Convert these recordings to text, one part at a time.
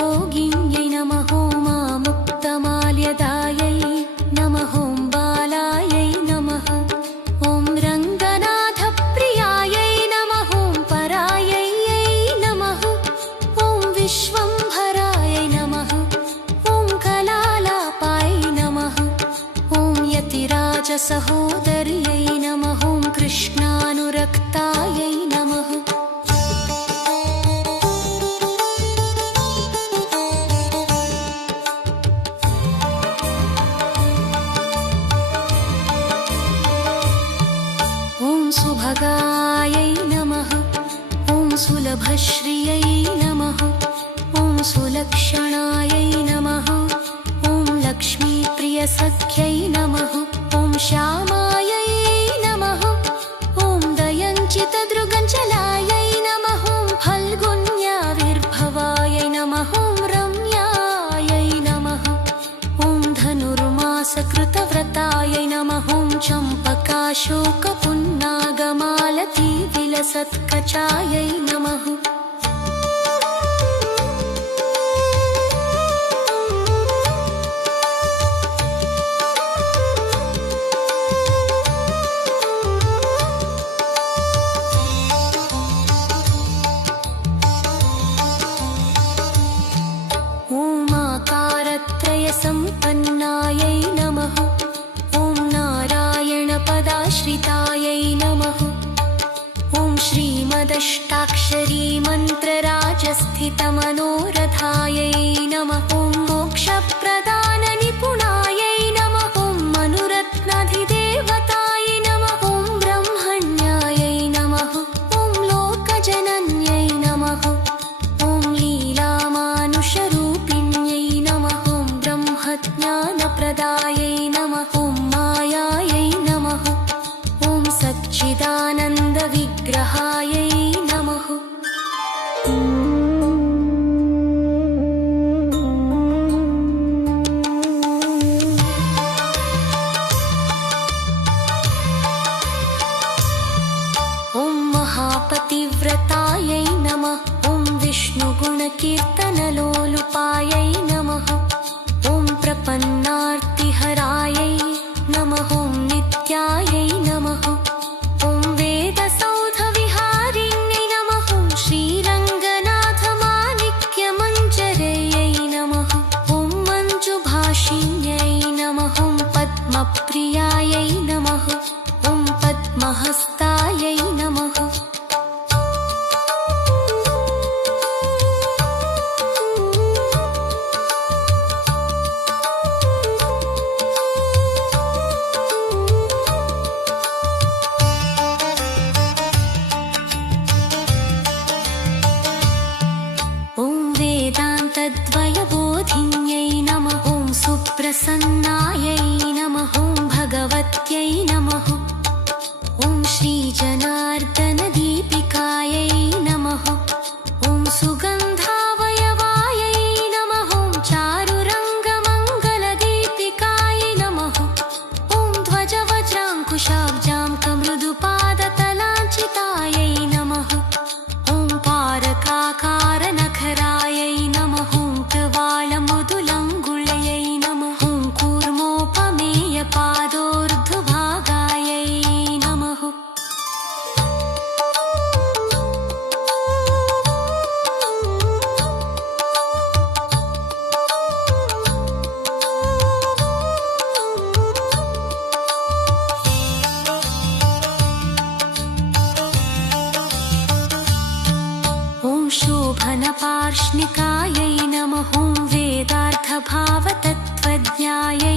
योगिन्यै नमहो मा मुक्तमाल्यदायै नमः ॐ बालायै नमः ॐ रङ्गनाथप्रियायै नमः ॐ परायै नमः ॐ विश्वम्भराय नमः ॐ कलालापाय नमः ॐ यतिराजसहो अस्यै नमः ॐ श्यामायै नमः ॐ दयञ्चितदृगञ्चलायै नमः फल्गुन्याविर्भवाय नमः रम्यायै नमः ॐ धनुर्मासकृतव्रतायै नमः चम्पकाशोकपुन्नागमालतीविलसत्कचायै नमः नमः। ॐ मायायै नमः। ॐ सच्चिदानन्दविग्रहायै మృదుపా स्वभावतत्त्वज्ञायै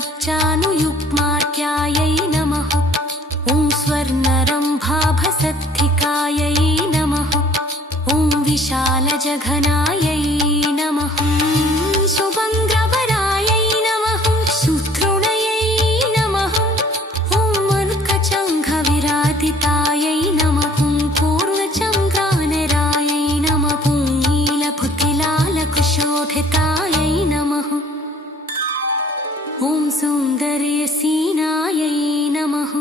వచ్చాను ॐ सौन्दर्यसीनायै नमः